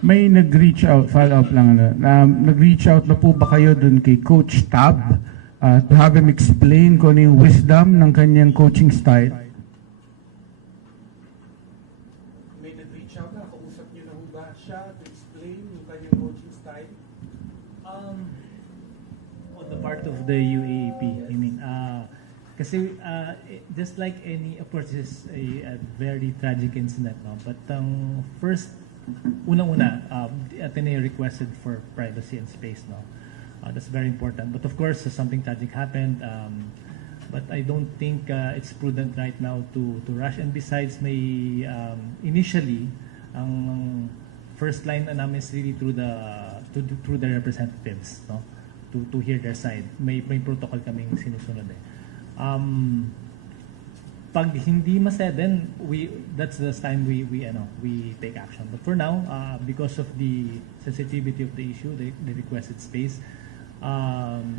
May nag-reach out, follow up lang, nag-reach out na po ba kayo dun kay Coach Tab to have him explain kung ano yung wisdom ng kanyang coaching style? May nag-reach out na, kausap niyo na ho ba siya to explain yung kanyang coaching style? On the part of the UAAP, I mean, kasi just like any, of course, this is a very tragic incident, no? But first, unang-una, the Ateneo requested for privacy and space, no? That's very important. But of course, something tragic happened. But I don't think it's prudent right now to rush. And besides, may initially, ang first line na namin is really through the representatives, no? To hear their side. May protocol kaming sinusunod eh. Pag hindi ma-said, then that's the time we take action. But for now, because of the sensitivity of the issue, the requested space,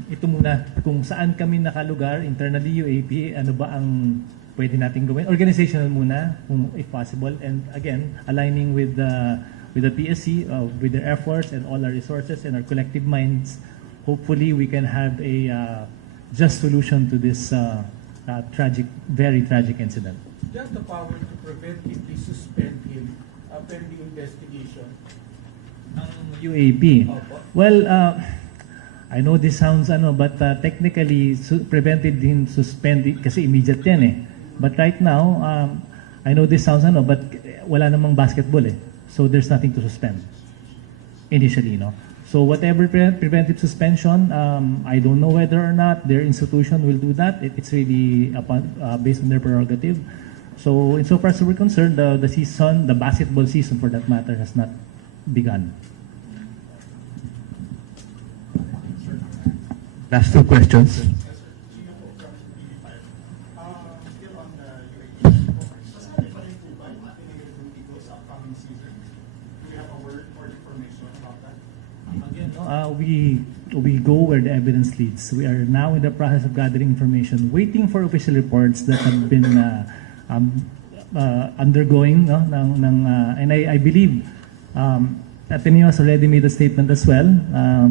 ito muna kung saan kami nakalugar internally UAP, ano ba ang pwede nating gawin, organizational muna kung if possible, and again aligning with the PSC, with their efforts and all our resources and our collective minds. Hopefully we can have a just solution to this tragic, very tragic incident. Do you have the power to preventively suspend him pending investigation? UAP. Opo. Well, I know this sounds but technically prevented him suspended kasi immediate yan eh. But right now, I know this sounds but wala namang basketball eh. So there's nothing to suspend initially, no? So whatever preventive suspension, I don't know whether or not their institution will do that. It's really based on their prerogative. So insofar as we're concerned, the season, the basketball season for that matter, has not begun. Last two questions. We go where the evidence leads. We are now in the process of gathering information, waiting for official reports that have been undergoing, no, and I believe Ateneo has already made a statement as well,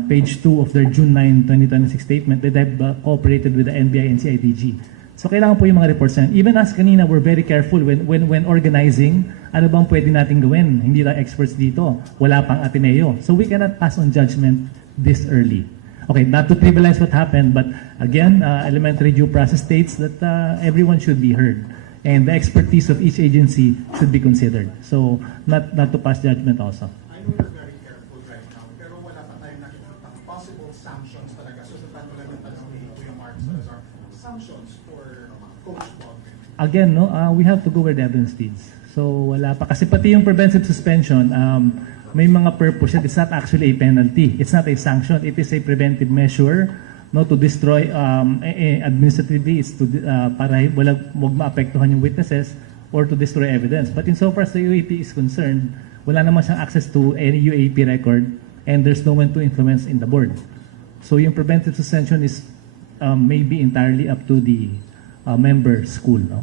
page 2 of their June 9, 2026 statement, that they've cooperated with the NBI and CIDG. So kailangan po yung mga reports na. Even us kanina, we're very careful when organizing, ano bang pwede natin gawin? Hindi lang experts dito. Wala pang Ateneo. So we cannot pass on judgment this early. Okay, not to trivialize what happened, but again, elementary due process states that everyone should be heard. And the expertise of each agency should be considered. So not to pass judgment also. I know you're very careful right now, pero wala pa tayong nakikita possible sanctions talaga. So sa tanong lang ng tanong ni Kuya Mark Salazar, sanctions for Coach Baldwin. Again, no, we have to go where the evidence leads. So wala pa. Kasi pati yung preventive suspension, may mga purpose. It's not actually a penalty. It's not a sanction. It is a preventive measure, no, to destroy administratively. It's to para wag maapektuhan yung witnesses or to destroy evidence. But insofar as the UAP is concerned, wala naman siyang access to any UAP record and there's no one to influence in the board. So yung preventive suspension is maybe entirely up to the member school. No?